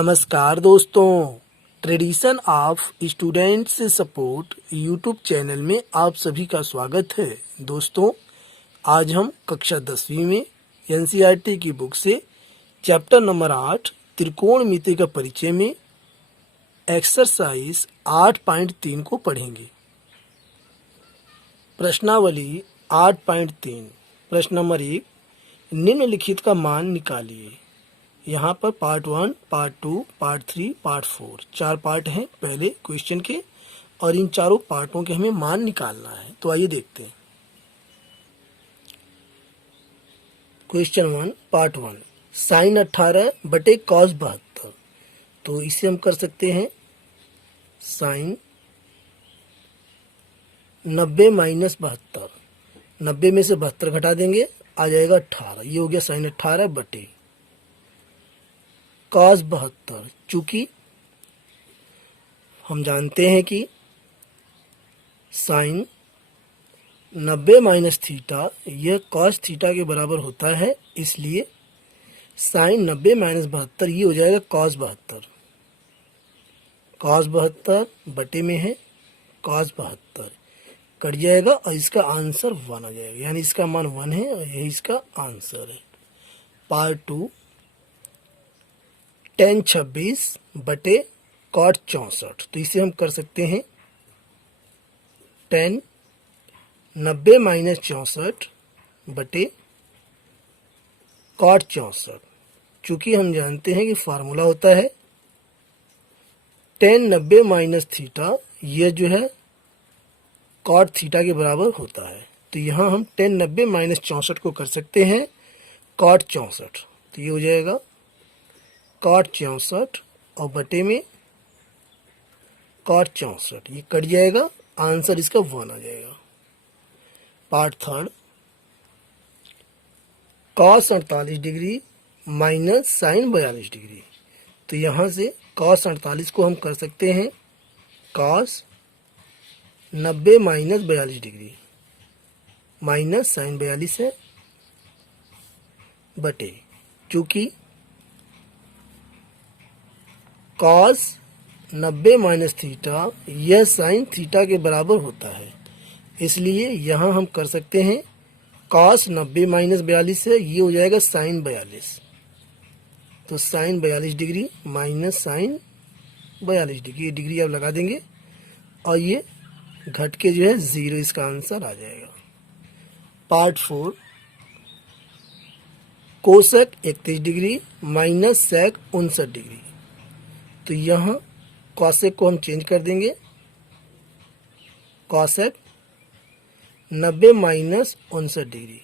नमस्कार दोस्तों, tradition of students support YouTube channel में आप सभी का स्वागत है। दोस्तों, आज हम कक्षा 10वीं में एनसीईआरटी की बुक से चैप्टर नंबर 8 त्रिकोणमिति का परिचय में एक्सरसाइज 8.3 को पढ़ेंगे। प्रश्नावली 8.3। प्रश्न नंबर 1, निम्नलिखित का मान निकालिए। यहाँ पर part 1, part 2, part 3, part 4 4 part हैं पहले क्वेश्चन के, और इन चारों पार्टों के हमें मान निकालना है। तो आइए देखते हैं। क्वेश्चन 1, पार्ट 1, साइन 18 बटे कॉस 72। तो इसे हम कर सकते हैं साइन 90 माइनस 72। 90 में से 72 घटा देंगे, आ जाएगा 18। ये हो गया साइन 18 बटे कॉस 72। चूंकि हम जानते हैं कि साइन 90 माइनस थीटा यह कॉस थीटा के बराबर होता है, इसलिए साइन 90 माइनस 72 ये हो जाएगा कॉस 72। कॉस 72 बटे में है कॉस 72, कट जाएगा और इसका आंसर 1 आ जाएगा, यानी इसका मान 1 है और यही इसका आंसर है। पार्ट 2, tan 26 बटे कॉट 64। तो इसे हम कर सकते हैं tan 90 माइनस 64 बटे कॉट 64। चूंकि हम जानते हैं कि फार्मूला होता है tan 90 माइनस थीटा, यह जो है कॉट थीटा के बराबर होता है। तो यहाँ हम tan 90 माइनस 64 को कर सकते हैं कॉट 64। तो ये हो जाएगा कॉट 64 और बटे में कॉट 64, ये कट जाएगा, आंसर इसका 1 आ जाएगा। Part 3, cos 48 degree minus sine 42 degree. तो यहाँ से कॉस 48 को हम कर सकते हैं cos 90 minus 42 degree minus sine 42 है, बटे चूंकि कॉस 90 माइनस थीटा यह साइन थीटा के बराबर होता है, इसलिए यहाँ हम कर सकते हैं कॉस 90 माइनस 42 है, ये हो जाएगा साइन 42। तो sine 42 degree minus sine 42 degree, ये डिग्री आप लगा देंगे और ये घट के जो है 0, इसका आंसर आ जाएगा। Part 4, cosec 31 degree minus sec 59 degree. तो यहाँ कॉसेक को हम चेंज कर देंगे, कॉसेक 90 माइनस 59 डिग्री।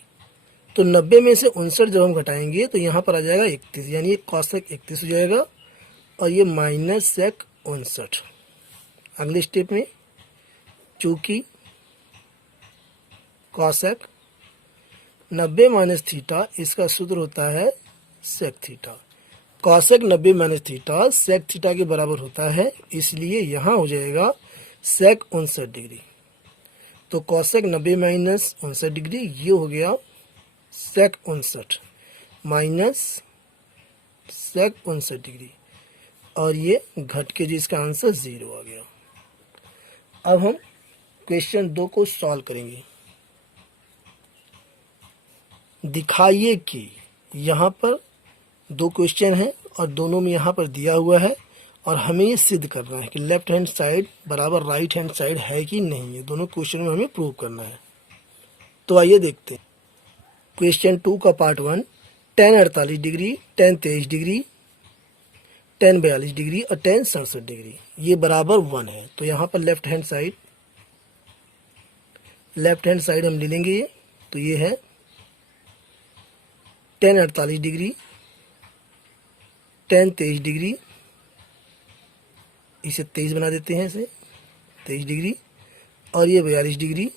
तो 90 में से 59 जब हम घटाएंगे तो यहाँ पर आ जाएगा 31, यानी ये कॉसेक 31 हो जाएगा और ये माइनस सेक 59। अगले स्टेप में चूंकि कॉसेक 90 माइनस थीटा इसका सूत्र होता है sec theta. Cosec 90 minus theta sec theta के बराबर होता है, इसलिए यहाँ हो जाएगा सेक 59 डिग्री। तो कॉसेक 90 माइनस 59 डिग्री ये हो गया सेक 59 माइनस सेक 59 डिग्री, और ये घट के जो इसका आंसर 0 आ गया। अब हम क्वेश्चन 2 को सॉल्व करेंगे। दिखाइए कि यहाँ पर 2 क्वेश्चन हैं और दोनों में यहाँ पर दिया हुआ है और हमें ये सिद्ध करना है कि लेफ्ट हैंड साइड बराबर राइट हैंड साइड है कि नहीं है। दोनों क्वेश्चन में हमें प्रूव करना है। तो आइए देखते हैं। क्वेश्चन 2 का part 1, tan 48 degree, tan 23 degree, tan 42 degree और tan 67 डिग्री ये बराबर 1 है। तो यहाँ पर लेफ्ट हैंड साइड हम ले लेंगे। ये तो ये है tan 48 डिग्री, tan 23 डिग्री, इसे 23 बना देते हैं, इसे 23 डिग्री, और ये 42 डिग्री,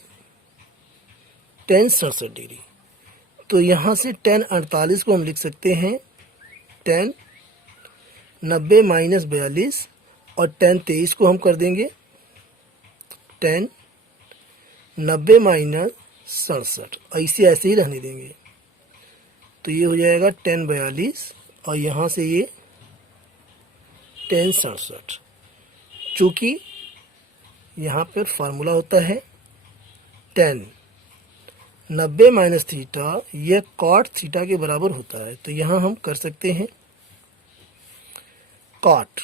tan 67 डिग्री। तो यहाँ से tan 48 को हम लिख सकते हैं tan 90 माइनस 42 और tan 23 को हम कर देंगे tan 90 माइनस 67 और इसे ऐसे ही रहने देंगे। तो ये हो जाएगा tan 42 और यहाँ से ये 1067। चूँकि यहाँ पर फार्मूला होता है 10, 90 माइनस थीटा यह कॉट थीटा के बराबर होता है। तो यहाँ हम कर सकते हैं कॉट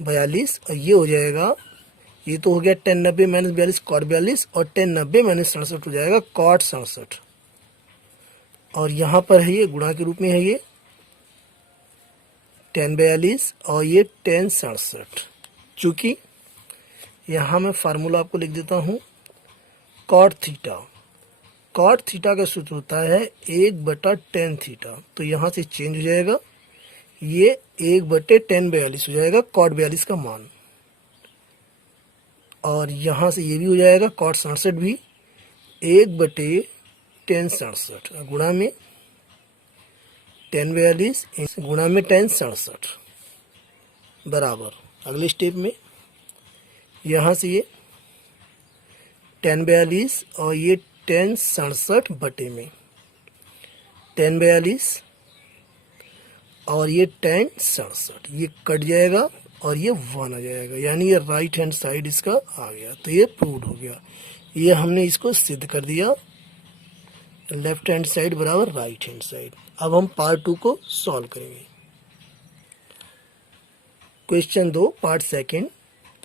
42 और ये हो जाएगा, ये तो हो गया 10 90 माइनस 42 कॉट 42 और 10 90 माइनस 67 हो जाएगा कॉट 67। और यहाँ पर है ये गुणा के रूप में है ये 10 42 और ये 10 67। चूँकि यहाँ मैं फार्मूला आपको लिख देता हूँ कॉट थीटा। कॉट थीटा का सूत्र होता है 1/10 थीटा। तो यहाँ से चेंज हो जाएगा, ये 1/10 42 हो जाएगा कॉट 42 का मान। और यहाँ से ये भी हो जाएगा कॉट 67 भी 1/10 67 गुणा में 10 42 गुणा में 10 67 बराबर। अगले स्टेप में यहाँ से ये 10 42 और ये 10 67 बटे में 10 42 और ये 10 67 ये कट जाएगा और ये 1 आ जाएगा, यानी ये राइट हैंड साइड इसका आ गया। तो ये प्रूव्ड हो गया, ये हमने इसको सिद्ध कर दिया, लेफ्ट हैंड साइड बराबर राइट हैंड साइड। अब हम पार्ट 2 को सॉल्व करेंगे। Question 2 part second,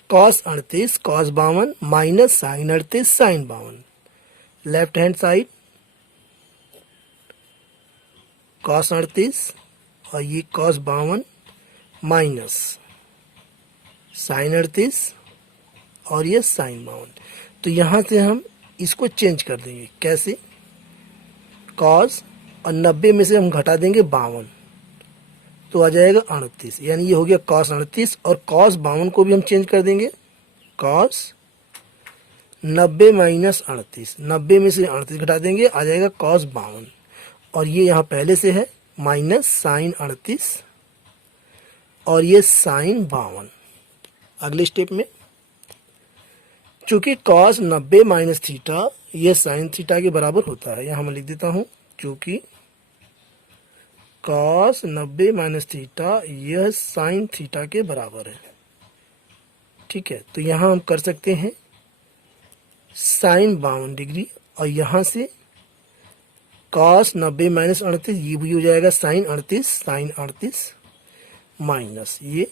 cos 38 cos 52 minus sine 38 sine 52। Left hand side cos 38 और ये cos 52 माइनस साइन 38 और ये साइन 52। तो यहाँ से हम इसको चेंज कर देंगे। कैसे? cos और 90 में से हम घटा देंगे 52 तो आ जाएगा 38, यानी ये हो गया cos 38 और cos 52 को भी हम चेंज कर देंगे cos 90 माइनस 38, 90 में से 38 घटा देंगे आ जाएगा cos 52 और ये यहाँ पहले से है माइनस साइन 38 और ये साइन 52। अगले स्टेप में चूंकि cos 90 माइनस थीटा ये साइन थीटा के बराबर होता है, यहाँ मैं लिख देता हूँ चूंकि cos 90 माइनस थीटा यह साइन थीटा के बराबर है। ठीक है, तो यहाँ हम कर सकते हैं साइन 52 डिग्री और यहाँ से cos 90 माइनस 38 ये भी हो जाएगा साइन 38 माइनस ये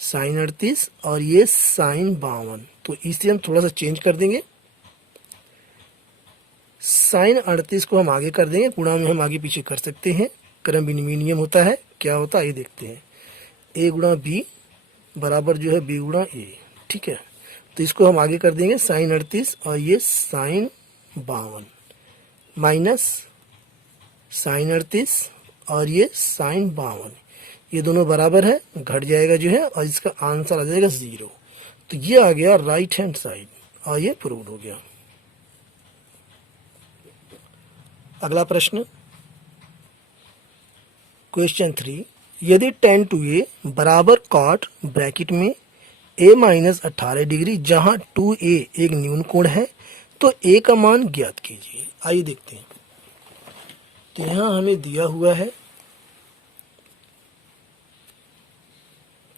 साइन 38 और ये साइन 52। तो इसे हम थोड़ा सा चेंज कर देंगे, साइन 38 को हम आगे कर देंगे, गुणा में हम आगे पीछे कर सकते हैं, क्रम विनिमय नियम होता है। क्या होता है ये देखते हैं, a गुणा बी बराबर जो है b गुणा a। ठीक है, तो इसको हम आगे कर देंगे साइन 38 और ये साइन 52 माइनस साइन 38 और ये साइन 52, ये दोनों बराबर है, घट जाएगा जो है और इसका आंसर आ जाएगा 0। तो ये आ गया राइट हैंड साइड और ये प्रूव्ड हो गया। अगला प्रश्न क्वेश्चन 3, यदि tan 2a बराबर cot ब्रैकेट में a माइनस 18 डिग्री जहां 2a एक न्यून कोण है तो a का मान ज्ञात कीजिए। आइए देखते हैं। तो यहाँ हमें दिया हुआ है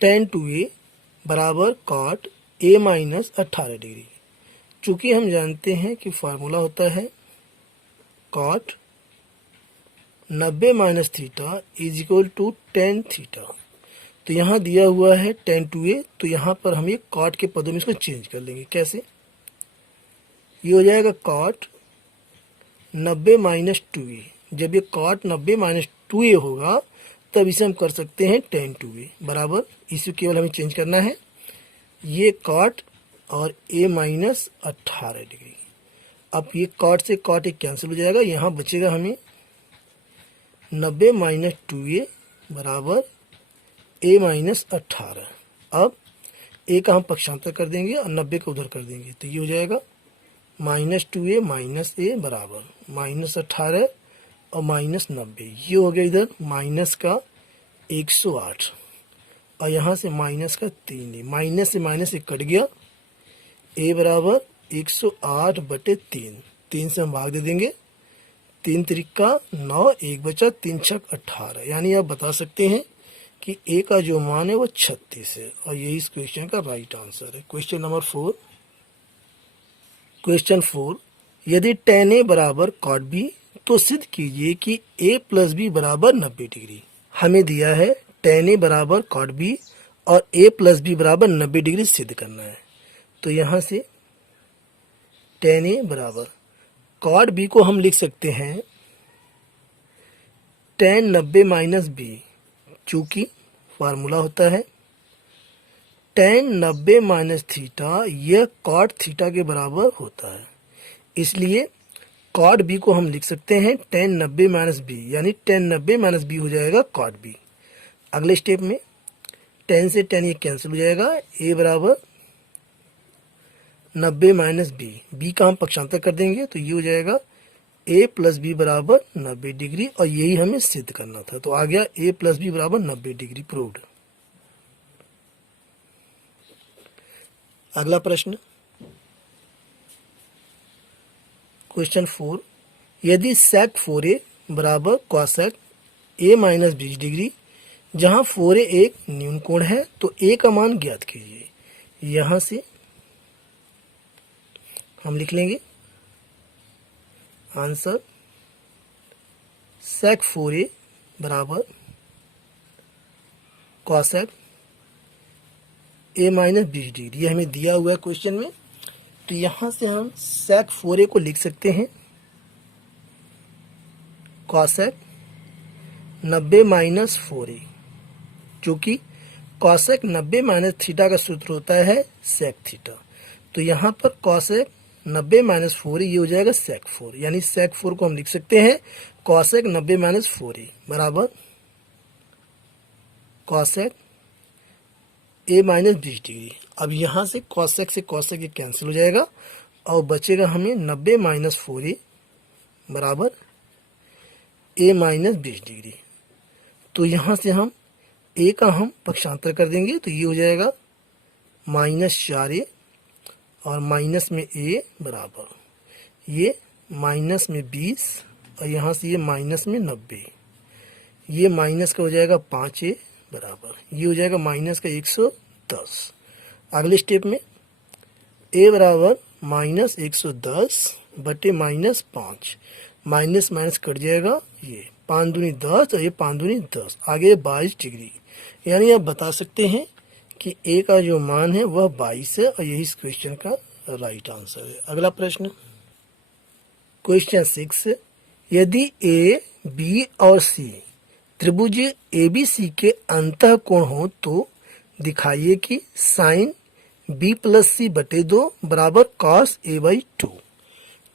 tan 2a बराबर cot a माइनस 18 डिग्री। चूंकि हम जानते हैं कि फार्मूला होता है cot 90 minus theta is equal to tan theta. तो यहाँ दिया हुआ है tan 2a, तो यहाँ पर हम ये cot के पदों में इसको चेंज कर लेंगे। कैसे? ये हो जाएगा cot 90 माइनस 2a। जब ये cot 90 माइनस 2a होगा तब इसे हम कर सकते हैं tan 2a बराबर, इसे केवल हमें चेंज करना है, ये cot और a माइनस 18 डिग्री। अब ये cot से cot एक कैंसिल हो जाएगा, यहाँ बचेगा हमें 90 माइनस 2a बराबर a माइनस 18। अब a का हम पक्षांतर कर देंगे और 90 को उधर कर देंगे, तो ये हो जाएगा माइनस 2a माइनस a बराबर माइनस 18 और माइनस 90। ये हो गया इधर माइनस का 108 और यहाँ से माइनस का 3, माइनस से माइनस एक कट गया, a बराबर 108 बटे 3 से हम भाग दे देंगे, 3 त्रिका 9, 1 बचा, 3 छक 18। यानी आप बता सकते हैं कि ए का जो मान है वो 36 है और यही इस क्वेश्चन का राइट आंसर है। Question number 4। क्वेश्चन 4, यदि tan A बराबर cot B तो सिद्ध कीजिए कि A प्लस बी बराबर 90 डिग्री। हमें दिया है tan A बराबर cot B और A प्लस बी बराबर 90 डिग्री सिद्ध करना है। तो यहाँ से tan A बराबर cot B को हम लिख सकते हैं tan 90 माइनस बी, चूँकि फार्मूला होता है tan 90 माइनस थीटा, यह cot थीटा के बराबर होता है, इसलिए cot b को हम लिख सकते हैं tan 90 माइनस बी, यानी tan 90 माइनस बी हो जाएगा cot b। अगले स्टेप में tan से tan ये कैंसिल हो जाएगा, a बराबर 90 माइनस बी, बी का हम पक्षांतर कर देंगे तो ये हो जाएगा a प्लस बी बराबर 90 डिग्री और यही हमें सिद्ध करना था। तो आ गया a प्लस बी बराबर 90 डिग्री प्रूव्ड। अगला प्रश्न क्वेश्चन 4, यदि sec 4a बराबर cosec a माइनस 20 डिग्री, जहां 4a एक न्यून कोण है तो a का मान ज्ञात कीजिए। यहां से हम लिख लेंगे आंसर sec 4a बराबर cosec a माइनस 20 डिग्री, ये हमें दिया हुआ है क्वेश्चन में। तो यहां से हम sec 4a को लिख सकते हैं cosec 90 माइनस 4a, चूँकि cosec 90 माइनस थीटा का सूत्र होता है sec थीटा। तो यहाँ पर cosec 90 माइनस 4a ये हो जाएगा sec 4, यानी sec 4 को हम लिख सकते हैं cosec 90 माइनस 4a बराबर cosec a माइनस 20 डिग्री। अब यहाँ से cosec से cosec ये कैंसिल हो जाएगा और बचेगा हमें 90 माइनस 4a बराबर a माइनस 20 डिग्री। तो यहाँ से हम a का हम पक्षांतर कर देंगे तो ये हो जाएगा माइनस 4a और माइनस में a बराबर ये माइनस में 20 और यहाँ से ये माइनस में 90, ये माइनस का हो जाएगा 5a बराबर ये हो जाएगा माइनस का 110। अगले स्टेप में a बराबर माइनस 110 बटे माइनस 5, माइनस माइनस कट जाएगा, ये 5 दूनी 10 और ये 5 दूनी 10, आगे 22 डिग्री। यानी आप बता सकते हैं कि a का जो मान है वह 22 है और यही इस क्वेश्चन का राइट आंसर है। अगला प्रश्न क्वेश्चन 6, यदि a, b और c त्रिभुज ABC के अंतः कोण हो तो दिखाइए कि साइन b प्लस c बटे 2 बराबर cos a बाई 2।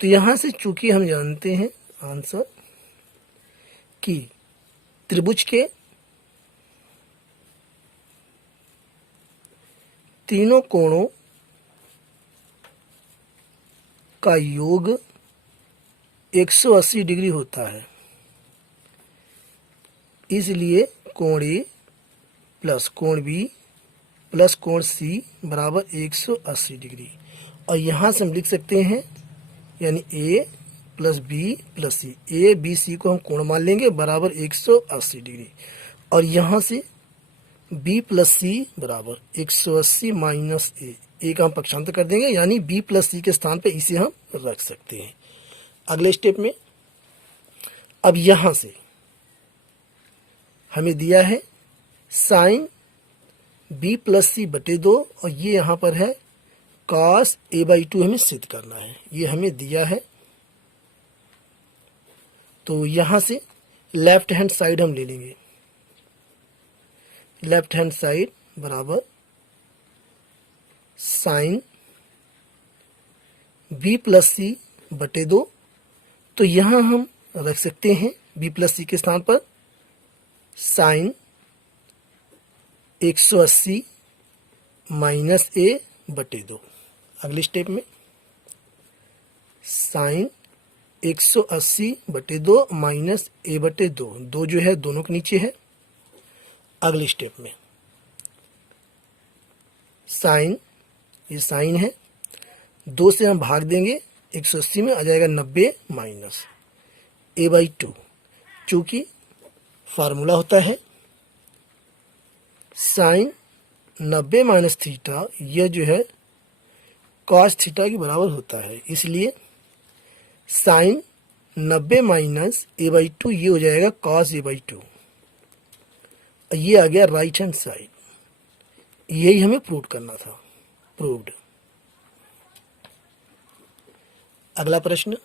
तो यहाँ से चूंकि हम जानते हैं आंसर कि त्रिभुज के तीनों कोणों का योग 180 डिग्री होता है, इसलिए कोण A प्लस कोण B प्लस कोण C बराबर 180 डिग्री। और यहाँ से हम लिख सकते हैं यानी A plus B plus C, A B C को हम कोण मान लेंगे बराबर 180 डिग्री और यहाँ से B प्लस C बराबर 180 माइनस A का हम पक्षांतर कर देंगे, यानी B प्लस C के स्थान पे इसे हम रख सकते हैं। अगले स्टेप में अब यहाँ से हमें दिया है साइन b प्लस सी बटे 2 और ये यहाँ पर है cos a बाई 2 हमें सिद्ध करना है, ये हमें दिया है। तो यहाँ से लेफ्ट हैंड साइड हम ले लेंगे, लेफ्ट हैंड साइड बराबर साइन b प्लस सी बटे 2। तो यहाँ हम रख सकते हैं b प्लस सी के स्थान पर साइन 180 माइनस a बटे 2। अगले स्टेप में साइन 180 बटे 2 माइनस a बटे 2, 2 जो है दोनों के नीचे है। अगले स्टेप में साइन, ये साइन है, 2 से हम भाग देंगे 180 में आ जाएगा 90 माइनस a बाई 2, चूँकि फार्मूला होता है साइन 90 माइनस थीटा यह जो है कॉस थीटा के बराबर होता है, इसलिए साइन 90 माइनस a/2 ये हो जाएगा कॉस a/2। ये आ गया राइट हैंड साइड। यही हमें प्रूव करना था, प्रूव्ड। अगला प्रश्न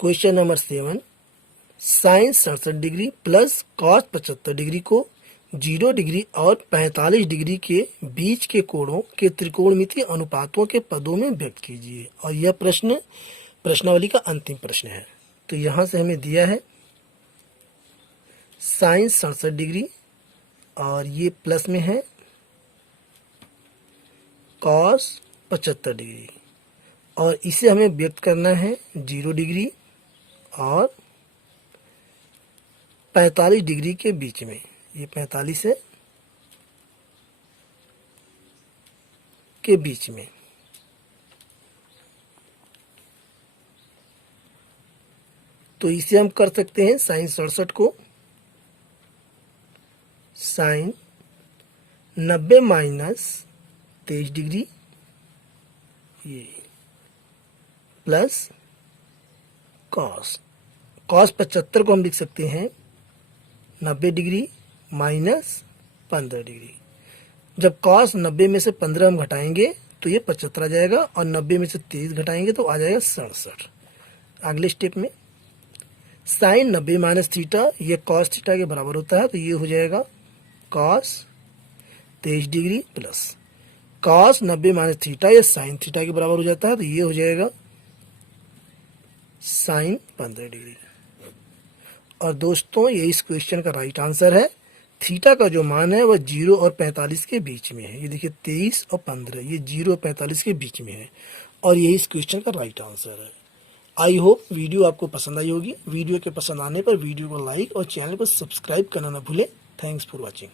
question number 7, sine 67 degree plus cos 75 degree को 0 डिग्री और 45 डिग्री के बीच के कोणों के त्रिकोणमितीय अनुपातों के पदों में व्यक्त कीजिए। और यह प्रश्न प्रश्नावली का अंतिम प्रश्न है। तो यहां से हमें दिया है साइन 67 डिग्री और ये प्लस में है कॉस 75 डिग्री, और इसे हमें व्यक्त करना है 0 डिग्री और 45 डिग्री के बीच में। ये 45 है के बीच में। तो इसे हम कर सकते हैं साइन 67 को साइन 90 माइनस 23 डिग्री ये प्लस कॉस 75 को हम लिख सकते हैं 90 डिग्री माइनस 15 डिग्री। जब कॉस 90 में से 15 हम घटाएंगे तो ये 75 आ जाएगा, और 90 में से 23 घटाएंगे तो आ जाएगा 67। अगले स्टेप में साइन 90 माइनस थीटा ये कॉस थीटा के बराबर होता है, तो ये हो जाएगा cos 23 degree plus cos 90 minus theta ये साइन थीटा के बराबर हो जाता है, तो ये हो जाएगा साइन 15 डिग्री। और दोस्तों ये इस क्वेश्चन का राइट आंसर है। थीटा का जो मान है वह 0 और 45 के बीच में है। ये देखिए 23 और 15 ये 0 और 45 के बीच में है, और ये इस क्वेश्चन का राइट आंसर है। आई होप वीडियो आपको पसंद आई होगी। वीडियो के पसंद आने पर वीडियो को लाइक और चैनल को सब्सक्राइब करना ना भूलें। Thanks for watching.